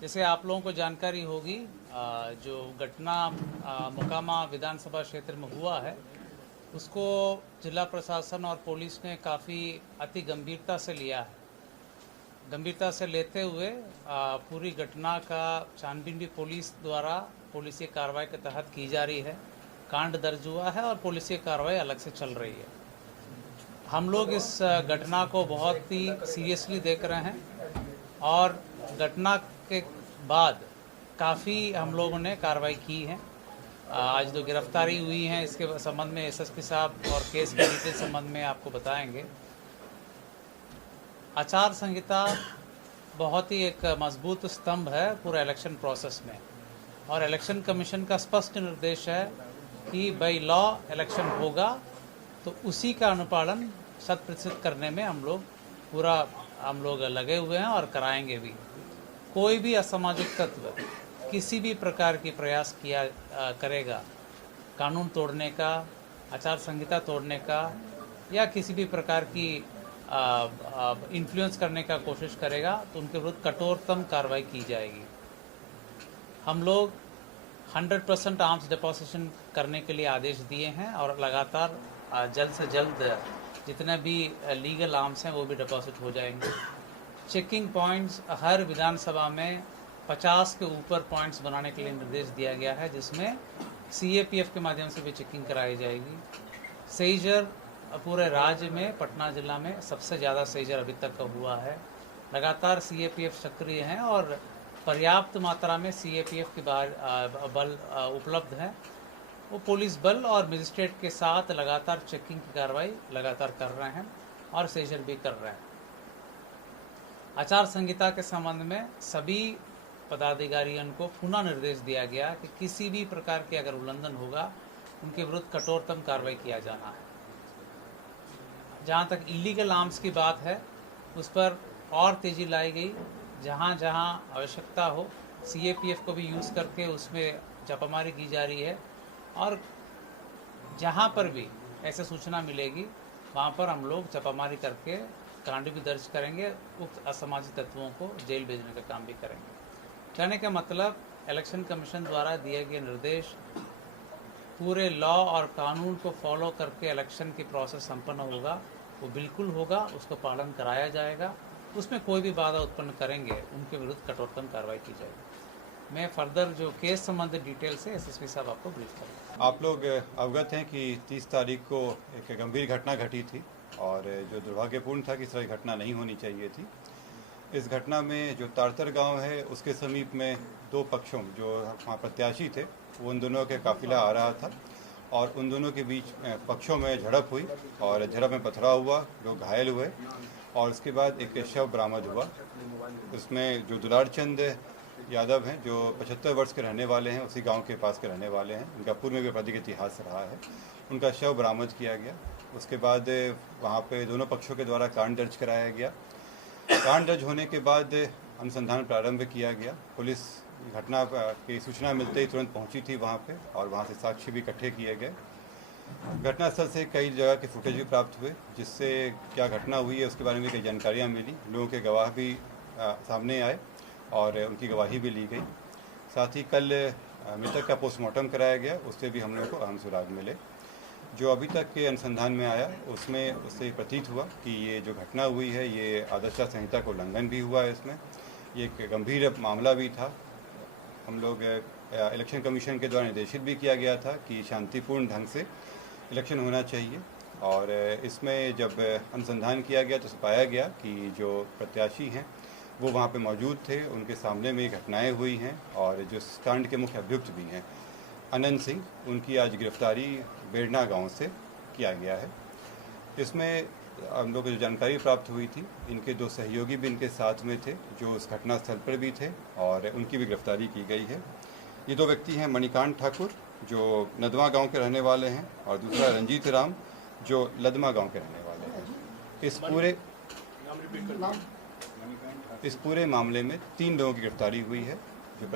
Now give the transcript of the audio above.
जैसे आप लोगों को जानकारी होगी, जो घटना मोकामा विधानसभा क्षेत्र में हुआ है उसको जिला प्रशासन और पुलिस ने काफ़ी अति गंभीरता से लिया है। गंभीरता से लेते हुए पूरी घटना का छानबीन भी पुलिस द्वारा पुलिस कार्रवाई के तहत की जा रही है। कांड दर्ज हुआ है और पुलिस कार्रवाई अलग से चल रही है। हम लोग इस घटना को बहुत ही सीरियसली देख रहे हैं और घटना के बाद काफ़ी हम लोगों ने कार्रवाई की है। आज जो गिरफ्तारी हुई है इसके संबंध में एसएसपी साहब और केस के डिटेल संबंध में आपको बताएंगे। आचार संहिता बहुत ही एक मजबूत स्तंभ है पूरे इलेक्शन प्रोसेस में, और इलेक्शन कमीशन का स्पष्ट निर्देश है कि बाई लॉ इलेक्शन होगा तो उसी का अनुपालन 100% करने में हम लोग लगे हुए हैं और कराएंगे भी। कोई भी असामाजिक तत्व किसी भी प्रकार की प्रयास किया करेगा कानून तोड़ने का, आचार संहिता तोड़ने का या किसी भी प्रकार की इन्फ्लुएंस करने का कोशिश करेगा तो उनके विरुद्ध कठोरतम कार्रवाई की जाएगी। हम लोग 100% आर्म्स डिपोजिशन करने के लिए आदेश दिए हैं और लगातार जल्द से जल्द जितने भी लीगल आर्म्स हैं वो भी डिपॉजिट हो जाएंगे। चेकिंग पॉइंट्स हर विधानसभा में 50 के ऊपर पॉइंट्स बनाने के लिए निर्देश दिया गया है, जिसमें सीएपीएफ के माध्यम से भी चेकिंग कराई जाएगी। सेजर पूरे राज्य में पटना जिला में सबसे ज़्यादा सेजर अभी तक का हुआ है। लगातार सीएपीएफ सक्रिय हैं और पर्याप्त मात्रा में सीएपीएफ के बल उपलब्ध हैं। वो पुलिस बल और मजिस्ट्रेट के साथ लगातार चेकिंग की कार्रवाई लगातार कर रहे हैं और सेजर भी कर रहे हैं। आचार संहिता के संबंध में सभी पदाधिकारियों को पुनः निर्देश दिया गया कि किसी भी प्रकार के अगर उल्लंघन होगा उनके विरुद्ध कठोरतम कार्रवाई किया जाना है। जहाँ तक इलीगल आर्म्स की बात है उस पर और तेजी लाई गई। जहाँ जहाँ आवश्यकता हो सीएपीएफ को भी यूज़ करके उसमें छापामारी की जा रही है और जहाँ पर भी ऐसे सूचना मिलेगी वहाँ पर हम लोग छापामारी करके कांड भी दर्ज करेंगे, उक्त असामाजिक तत्वों को जेल भेजने का काम भी करेंगे। कहने का मतलब इलेक्शन कमीशन द्वारा दिए गए निर्देश पूरे लॉ और कानून को फॉलो करके इलेक्शन की प्रोसेस संपन्न होगा, वो बिल्कुल होगा, उसको पालन कराया जाएगा। उसमें कोई भी बाधा उत्पन्न करेंगे उनके विरुद्ध कठोरतम कार्रवाई की जाएगी। मैं फर्दर जो केस संबंधित डिटेल से एसएसपी साहब आपको ब्रीफ करूँगा। आप लोग अवगत हैं कि 30 तारीख को एक गंभीर घटना घटी थी और जो दुर्भाग्यपूर्ण था कि इस तरह की घटना नहीं होनी चाहिए थी। इस घटना में जो तारतर गांव है उसके समीप में दो पक्षों जो वहाँ प्रत्याशी थे वो उन दोनों के काफिला आ रहा था और उन दोनों के बीच पक्षों में झड़प हुई और झड़प में पथराव हुआ, लोग घायल हुए और उसके बाद एक शव बरामद हुआ। उसमें जो दुलार चंद यादव हैं जो 75 वर्ष के रहने वाले हैं, उसी गांव के पास के रहने वाले हैं, उनका पूर्व में भी आपराधिक इतिहास रहा है, उनका शव बरामद किया गया। उसके बाद वहाँ पे दोनों पक्षों के द्वारा कांड दर्ज कराया गया। कांड दर्ज होने के बाद अनुसंधान प्रारंभ किया गया। पुलिस घटना की सूचना मिलते ही तुरंत पहुंची थी वहाँ पे और वहाँ से साक्ष्य भी इकट्ठे किए गए। घटनास्थल से कई जगह के फुटेज भी प्राप्त हुए जिससे क्या घटना हुई है उसके बारे में कई जानकारियाँ मिली। लोगों के गवाह भी सामने आए और उनकी गवाही भी ली गई। साथ ही कल मृतक का पोस्टमार्टम कराया गया, उससे भी हम लोगों को अहम सुराग मिले। जो अभी तक के अनुसंधान में आया उसमें उससे प्रतीत हुआ कि ये जो घटना हुई है ये आदर्श संहिता को उल्लंघन भी हुआ है। इसमें ये एक गंभीर मामला भी था। हम लोग इलेक्शन कमीशन के द्वारा निर्देशित भी किया गया था कि शांतिपूर्ण ढंग से इलेक्शन होना चाहिए और इसमें जब अनुसंधान किया गया तो पाया गया कि जो प्रत्याशी हैं वो वहाँ पे मौजूद थे, उनके सामने में घटनाएं हुई हैं और जो कांड के मुख्य अभियुक्त भी हैं अनंत सिंह, उनकी आज गिरफ्तारी बेड़ना गांव से किया गया है। इसमें हम लोग को जो जानकारी प्राप्त हुई थी, इनके दो सहयोगी भी इनके साथ में थे जो उस घटनास्थल पर भी थे और उनकी भी गिरफ्तारी की गई है। ये दो व्यक्ति हैं मणिकांत ठाकुर जो नदवा गांव के रहने वाले हैं और दूसरा रंजीत राम जो लदमा गांव के रहने वाले हैं। इस पूरे मामले में 3 लोगों की गिरफ्तारी हुई है जो